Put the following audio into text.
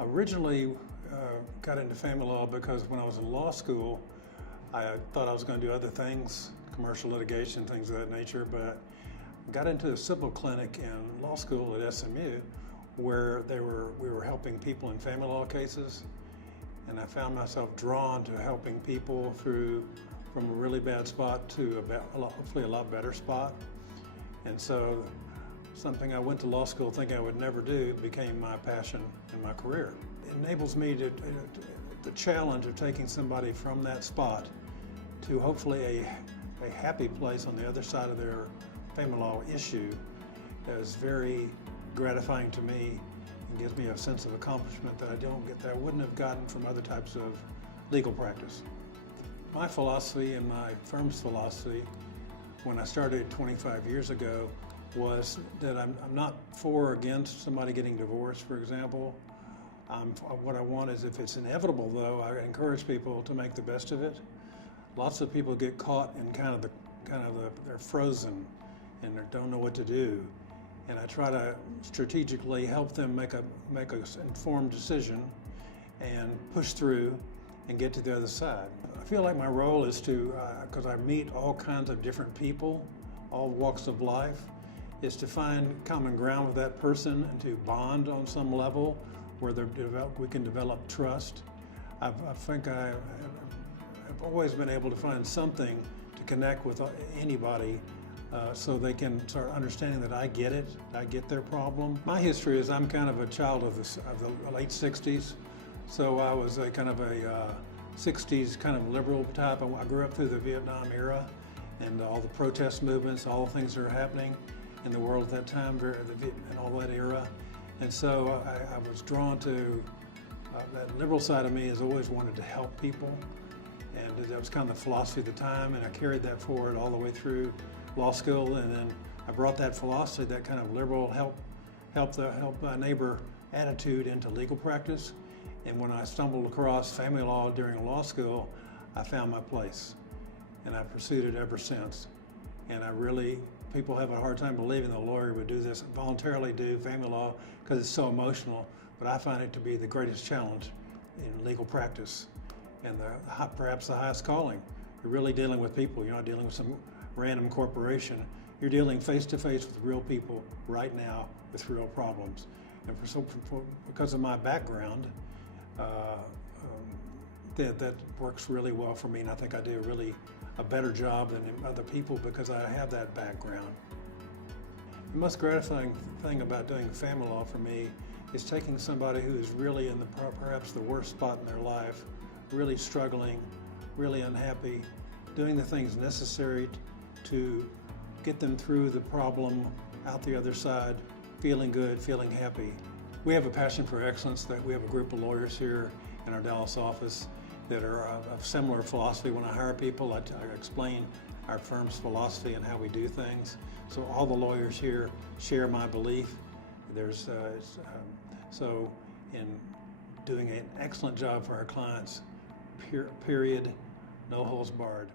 Originally got into family law because when I was in law school, I thought I was going to do other things, commercial litigation, things of that nature, but I got into a civil clinic in law school at SMU where we were helping people in family law cases, and I found myself drawn to helping people from a really bad spot to hopefully a lot better spot. And so something I went to law school thinking I would never do became my passion in my career. It enables me to the challenge of taking somebody from that spot to hopefully a happy place on the other side of their family law issue is very gratifying to me and gives me a sense of accomplishment that I wouldn't have gotten from other types of legal practice. My philosophy and my firm's philosophy when I started 25 years ago was that I'm not for or against somebody getting divorced, for example. What I want is, if it's inevitable though, I encourage people to make the best of it. Lots of people get caught in they're frozen and they don't know what to do. And I try to strategically help them make a informed decision and push through and get to the other side. I feel like my role is to, because I meet all kinds of different people, all walks of life, is to find common ground with that person and to bond on some level where we can develop trust. I think I've always been able to find something to connect with anybody so they can start understanding that I get it, I get their problem. My history is I'm kind of a child of the late 60s, so I was a kind of a 60s kind of liberal type. I grew up through the Vietnam era and all the protest movements, all the things that are happening in the world at that time, and all that era. And so I was drawn to that liberal side of me. Has always wanted to help people, and that was kind of the philosophy at the time, and I carried that forward all the way through law school. And then I brought that philosophy, that kind of liberal help neighbor attitude into legal practice. And when I stumbled across family law during law school, I found my place, and I pursued it ever since. And people have a hard time believing the lawyer would do this, voluntarily do family law, because it's so emotional, but I find it to be the greatest challenge in legal practice and perhaps the highest calling. You're really dealing with people. You're not dealing with some random corporation. You're dealing face to face with real people right now with real problems. And because of my background, that works really well for me, and I think I do a better job than other people because I have that background. The most gratifying thing about doing family law for me is taking somebody who is really in perhaps the worst spot in their life, really struggling, really unhappy, doing the things necessary to get them through the problem, out the other side, feeling good, feeling happy. We have a passion for excellence. That we have a group of lawyers here in our Dallas office that are of similar philosophy. When I hire people, I explain our firm's philosophy and how we do things. So all the lawyers here share my belief. So in doing an excellent job for our clients, period, no holds barred.